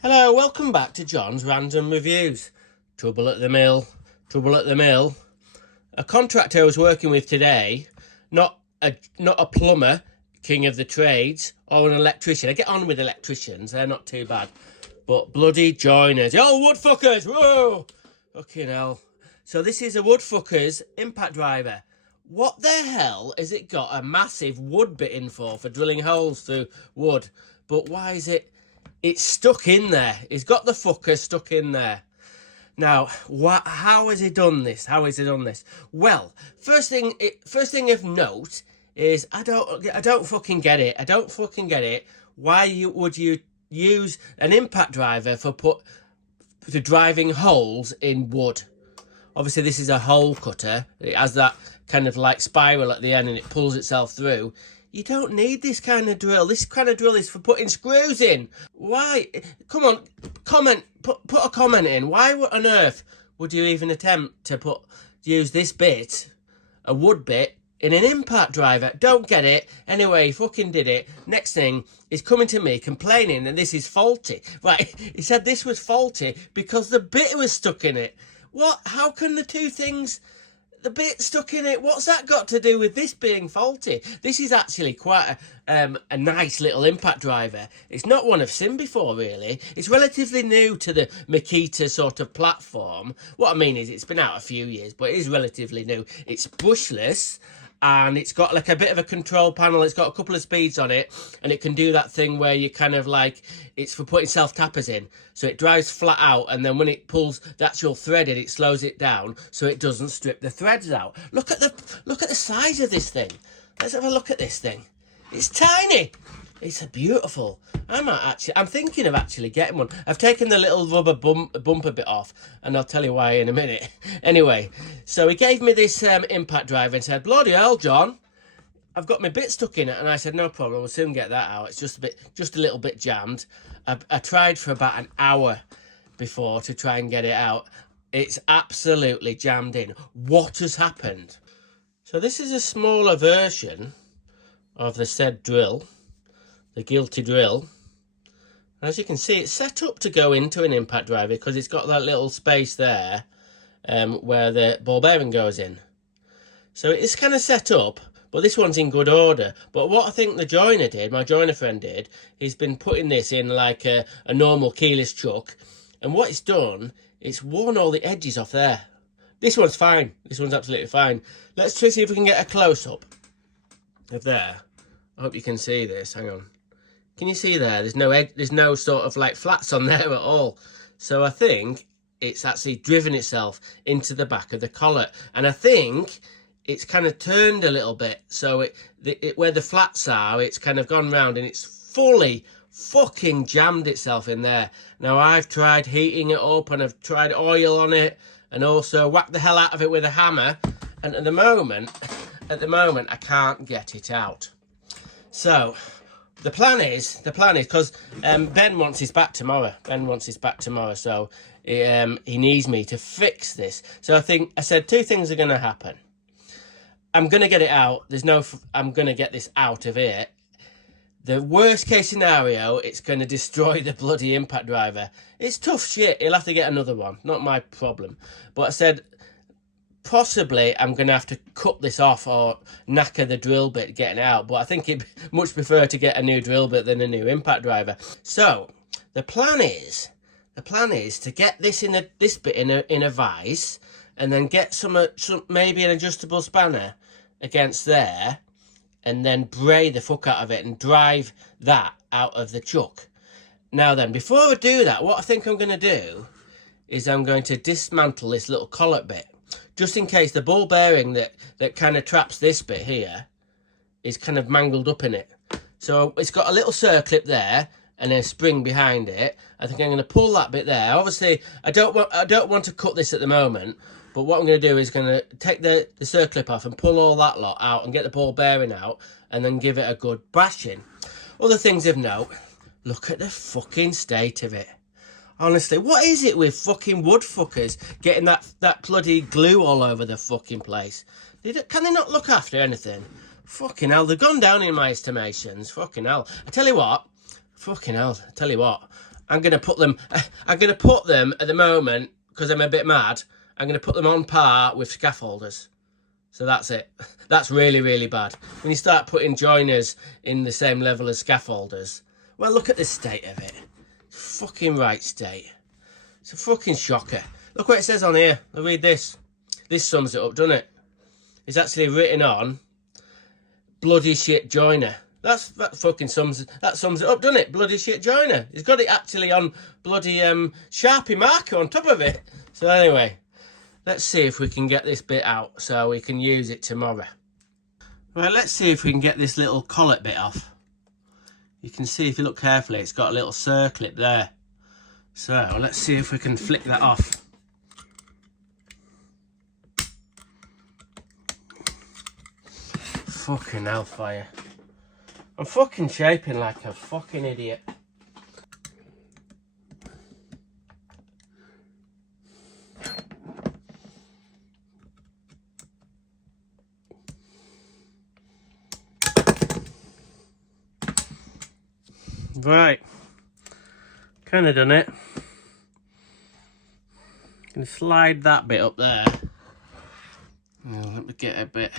Hello, welcome back to John's Random Reviews. Trouble at the mill, trouble at the mill. A contractor I was working with today, not a plumber, king of the trades, or an electrician. I get on with electricians, they're not too bad. But bloody joiners. Oh, woodfuckers, whoa! Fucking hell. So this is a woodfuckers impact driver. What the hell has it got a massive wood bit in for drilling holes through wood? But why is it... It's stuck in there. He's got the fucker stuck in there. Now, how has he done this? How has he done this? Well, first thing of note is I don't fucking get it. I don't fucking get it. Why would you use an impact driver for driving holes in wood? Obviously, this is a hole cutter. It has that kind of like spiral at the end and it pulls itself through. You don't need this kind of drill. This kind of drill is for putting screws in. Why? Come on, comment. Put a comment in. Why on earth would you even attempt to use this bit, a wood bit, in an impact driver? Don't get it. Anyway, he fucking did it. Next thing is coming to me complaining that this is faulty. Right, he said this was faulty because the bit was stuck in it. What? How can the two things... The bit stuck in it, what's that got to do with this being faulty? This is actually quite a nice little impact driver. It's not one I've seen before, really. It's relatively new to the Makita sort of platform. What I mean is it's been out a few years, but it is relatively new. It's brushless, and it's got like a bit of a control panel. It's got a couple of speeds on it, and it can do that thing where you kind of like, it's for putting self-tappers in. So it drives flat out, and then when it pulls the actual thread in, it slows it down so it doesn't strip the threads out. Look at the size of this thing. Let's have a look at this thing. It's tiny. It's beautiful. I'm thinking of actually getting one. I've taken the little rubber bumper bit off, and I'll tell you why in a minute. Anyway, so he gave me this impact driver and said, bloody hell, John, I've got my bit stuck in it. And I said, no problem, we'll soon get that out. It's just a little bit jammed. I tried for about an hour before to try and get it out. It's absolutely jammed in. What has happened? So this is a smaller version of the said drill. The guilty drill. As you can see, it's set up to go into an impact driver because it's got that little space there where the ball bearing goes in. So it's kind of set up, but this one's in good order. But what I think the joiner did, my joiner friend did, he's been putting this in like a normal keyless chuck, and what it's done, it's worn all the edges off there. This one's fine. This one's absolutely fine. Let's try see if we can get a close-up of there. I hope you can see this. Hang on. Can you see there? There's no sort of like flats on there at all. So I think it's actually driven itself into the back of the collet. And I think it's kind of turned a little bit. So where the flats are, it's kind of gone round and it's fully fucking jammed itself in there. Now I've tried heating it up and I've tried oil on it and also whacked the hell out of it with a hammer. And at the moment, I can't get it out. So... The plan is, because Ben wants his back tomorrow. So he needs me to fix this. So I said two things are going to happen. I'm going to get it out. I'm going to get this out of here. The worst case scenario, it's going to destroy the bloody impact driver. It's tough shit. He'll have to get another one. Not my problem. But I said... Possibly I'm going to have to cut this off or knacker the drill bit getting out, but I think he'd much prefer to get a new drill bit than a new impact driver. So the plan is to get this bit in a vise and then get some maybe an adjustable spanner against there and then bray the fuck out of it and drive that out of the chuck. Now then, before I do that, what I think I'm going to do is I'm going to dismantle this little collet bit. Just in case the ball bearing that kind of traps this bit here is kind of mangled up in it. So it's got a little circlip there and a spring behind it. I think I'm going to pull that bit there. Obviously, I don't want to cut this at the moment, but what I'm going to do is going to take the circlip off and pull all that lot out and get the ball bearing out and then give it a good bashing. Other things of note, look at the fucking state of it. Honestly, what is it with fucking wood fuckers getting that bloody glue all over the fucking place? Can they not look after anything? Fucking hell, they've gone down in my estimations. Fucking hell. I tell you what. I'm going to put them at the moment, because I'm a bit mad, I'm going to put them on par with scaffolders. So that's it. That's really, really bad. When you start putting joiners in the same level as scaffolders, well, look at the state of it. It's fucking right state. It's a fucking shocker. Look what it says on here. I'll read this. This sums it up, doesn't it? It's actually written on bloody shit joiner. That fucking sums it up, doesn't it? Bloody shit joiner. He's got it actually on bloody Sharpie marker on top of it. So anyway, let's see if we can get this bit out so we can use it tomorrow. Right, let's see if we can get this little collet bit off. You can see, if you look carefully, it's got a little circlip there. So let's see if we can flick that off. Fucking hellfire. I'm fucking shaping like a fucking idiot. Right. Kind of done it. Gonna slide that bit up there. Now, let me get a bit.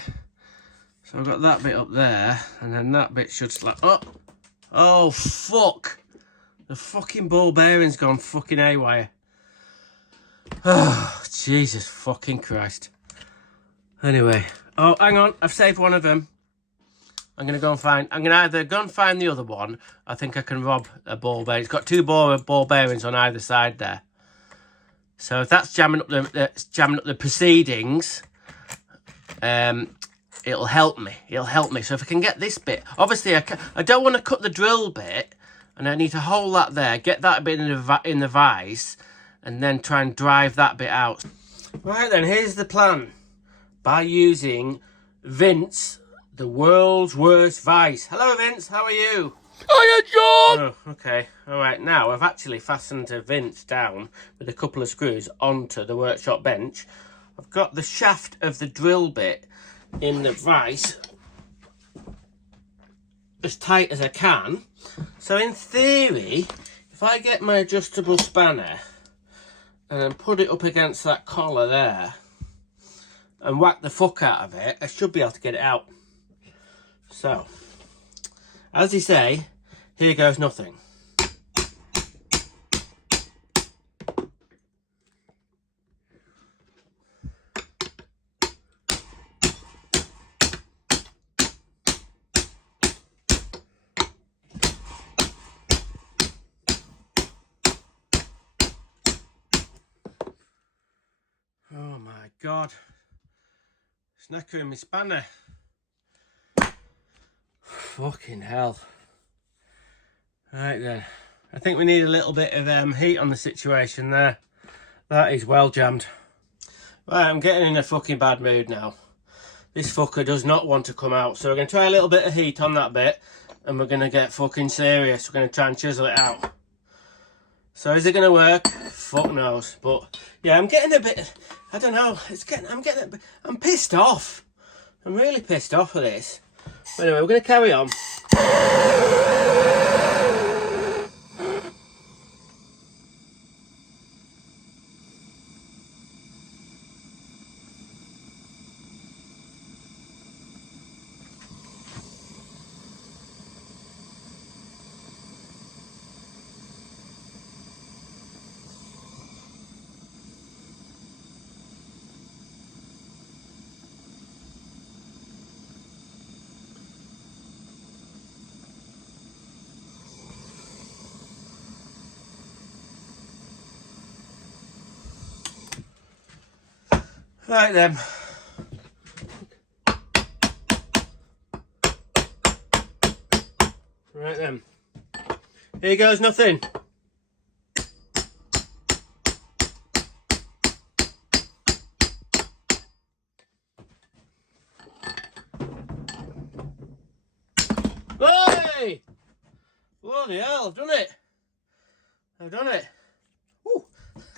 So I've got that bit up there, and then that bit should slide up. Oh fuck! The fucking ball bearing's gone fucking haywire. Oh, Jesus fucking Christ. Anyway, oh hang on, I've saved one of them. I'm gonna either go and find the other one. I think I can rob a ball bearing. It's got two ball bearings on either side there. So if that's jamming up the proceedings, it'll help me. So if I can get this bit, obviously I don't want to cut the drill bit, and I need to hold that there, get that bit in the vise, and then try and drive that bit out. Right then, here's the plan. By using Vince, the world's worst vise. Hello Vince, how are you? Hiya, John! Oh, okay. Alright, now I've actually fastened Vince down with a couple of screws onto the workshop bench. I've got the shaft of the drill bit in the vise as tight as I can. So in theory, if I get my adjustable spanner and then put it up against that collar there and whack the fuck out of it, I should be able to get it out. So, as you say, here goes nothing. Oh my God, it's knackering my spanner. Fucking hell. Right then, I think we need a little bit of heat on the situation there. That is well jammed. Right, I'm getting in a fucking bad mood now. This fucker does not want to come out, so we're going to try a little bit of heat on that bit, and we're going to get fucking serious. We're going to try and chisel it out. So is it going to work? Fuck knows. But yeah, I'm getting a bit, I don't know, I'm pissed off. I'm really pissed off with this. But anyway, we're going to carry on. Right then. Right then. Here goes nothing. Hey! Bloody hell, I've done it. I've done it. Ooh,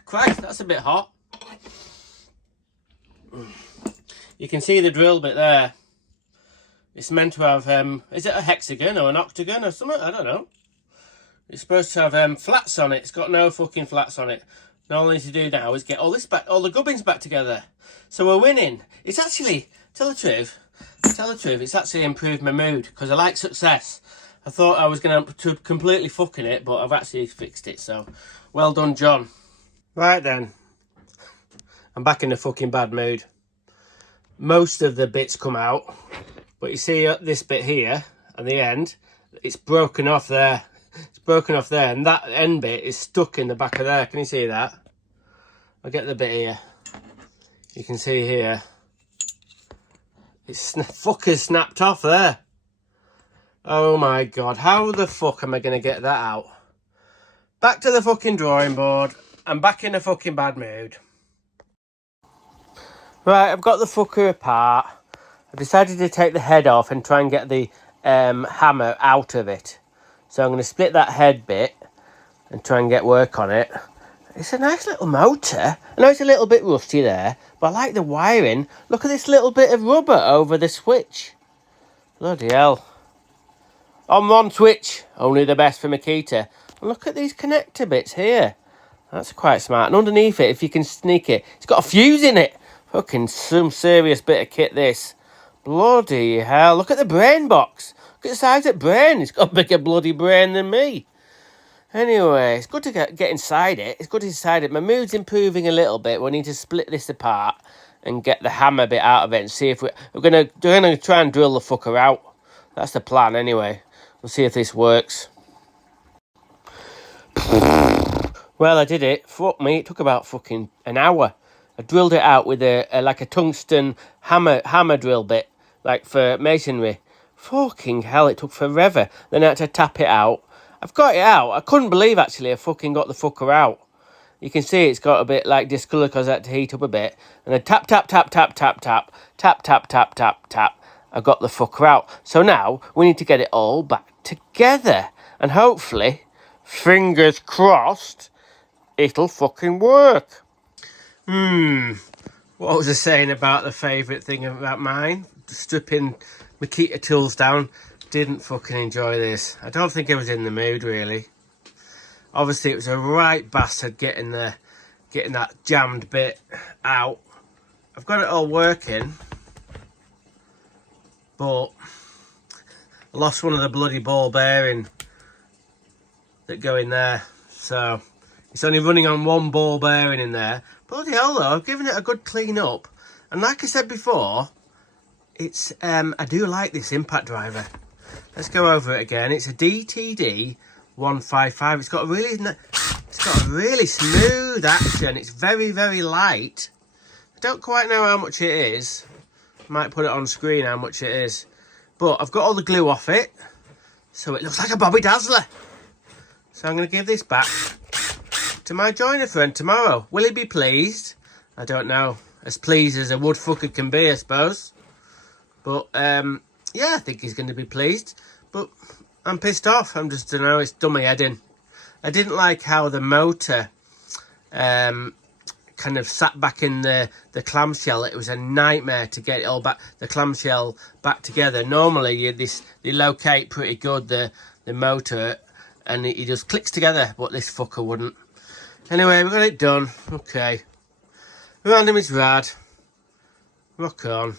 Christ, that's a bit hot. You can see the drill bit there. It's meant to have, is it a hexagon or an octagon or something? I don't know. It's supposed to have flats on it. It's got no fucking flats on it. And all I need to do now is get all this back, all the gubbins back together. So we're winning. It's actually, tell the truth, it's actually improved my mood because I like success. I thought I was going to completely fucking it, but I've actually fixed it. So well done, John. Right then. I'm back in a fucking bad mood. Most of the bits come out, but you see this bit here at the end, it's broken off there. It's broken off there, and that end bit is stuck in the back of there. Can you see that? I'll get the bit here. You can see here. It's fucking snapped off there. Oh my God, how the fuck am I going to get that out? Back to the fucking drawing board. I'm back in a fucking bad mood. Right, I've got the fucker apart. I've decided to take the head off and try and get the hammer out of it. So I'm going to split that head bit and try and get work on it. It's a nice little motor. I know it's a little bit rusty there, but I like the wiring. Look at this little bit of rubber over the switch. Bloody hell. On one switch, only the best for Makita. And look at these connector bits here. That's quite smart. And underneath it, if you can sneak it, it's got a fuse in it. Fucking some serious bit of kit, this. Bloody hell. Look at the brain box. Look at the size of the brain. It's got a bigger bloody brain than me. Anyway, it's good to get inside it. It's good inside it. My mood's improving a little bit. We need to split this apart and get the hammer bit out of it and see if we're going to try and drill the fucker out. That's the plan anyway. We'll see if this works. Well, I did it. Fuck me. It took about fucking an hour. I drilled it out with like a tungsten hammer drill bit, like for masonry. Fucking hell, it took forever. Then I had to tap it out. I've got it out. I couldn't believe, actually, I fucking got the fucker out. You can see it's got a bit, like, discoloured because I had to heat up a bit. And then tap, tap, tap, tap, tap, tap, tap, tap, tap, tap, tap. I got the fucker out. So now, we need to get it all back together. And hopefully, fingers crossed, it'll fucking work. What was I saying about the favourite thing about mine? Stripping Makita tools down. Didn't fucking enjoy this. I don't think I was in the mood, really. Obviously, it was a right bastard getting that jammed bit out. I've got it all working, but I lost one of the bloody ball bearing that go in there. So it's only running on one ball bearing in there. Bloody hell, though, I've given it a good clean up. And like I said before, it's I do like this impact driver. Let's go over it again. It's a DTD 155. It's got a really smooth action. It's very, very light. I don't quite know how much it is. Might put it on screen how much it is. But I've got all the glue off it, so it looks like a Bobby Dazzler. So I'm going to give this back to my joiner friend tomorrow. Will he be pleased? I don't know. As pleased as a wood fucker can be, I suppose. But, yeah, I think he's going to be pleased. But I'm pissed off. I'm just, don't know, it's done my head in. I didn't like how the motor kind of sat back in the clamshell. It was a nightmare to get it all back, the clamshell back together. Normally, they locate pretty good, the motor, and it just clicks together, but this fucker wouldn't. Anyway, we got it done. Okay. Random is rad. Rock on.